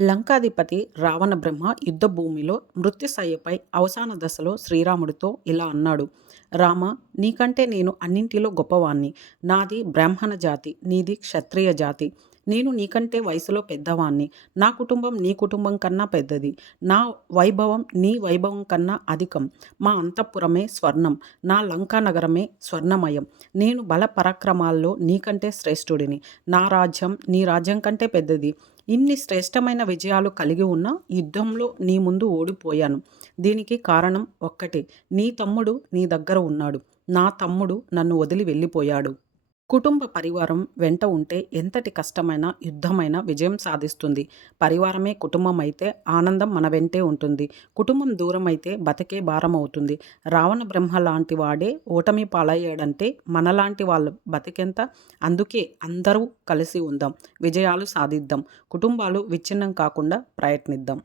లంకాధిపతి రావణ బ్రహ్మ యుద్ధభూమిలో మృత్యుశయ్యపై అవసాన దశలో శ్రీరాముడితో ఇలా అన్నాడు. రామ నీకంటే నేను అన్నింటిలో గొప్పవాణ్ణి. నాది బ్రాహ్మణ జాతి నీది క్షత్రియ జాతి. నేను నీకంటే వయసులో పెద్దవాణ్ణి. నా కుటుంబం నీ కుటుంబం కన్నా పెద్దది. నా వైభవం నీ వైభవం కన్నా అధికం. మా అంతఃపురమే స్వర్ణం. నా లంకా నగరమే స్వర్ణమయం. నేను బల పరాక్రమాల్లో నీకంటే శ్రేష్ఠుడిని. నా రాజ్యం నీ రాజ్యం కంటే పెద్దది. ఇన్ని శ్రేష్టమైన విజయాలు కలిగి ఉన్న యుద్ధంలో నీ ముందు ఓడిపోయాను. దీనికి కారణం ఒక్కటే. నీ తమ్ముడు నీ దగ్గర ఉన్నాడు. నా తమ్ముడు నన్ను వదిలి వెళ్ళిపోయాడు. కుటుంబ పరివారం వెంట ఉంటే ఎంతటి కష్టమైన యుద్ధమైన విజయం సాధిస్తుంది. పరివారమే కుటుంబం అయితే ఆనందం మన వెంటే ఉంటుంది. కుటుంబం దూరం అయితే బతికే భారం అవుతుంది రావణ బ్రహ్మ లాంటి వాడే ఓటమి పాలయ్యాడంటే మనలాంటి వాళ్ళు బతికెంత? అందుకే అందరూ కలిసి ఉందాం. విజయాలు సాధిద్దాం. కుటుంబాలు విచ్ఛిన్నం కాకుండా ప్రయత్నిద్దాం.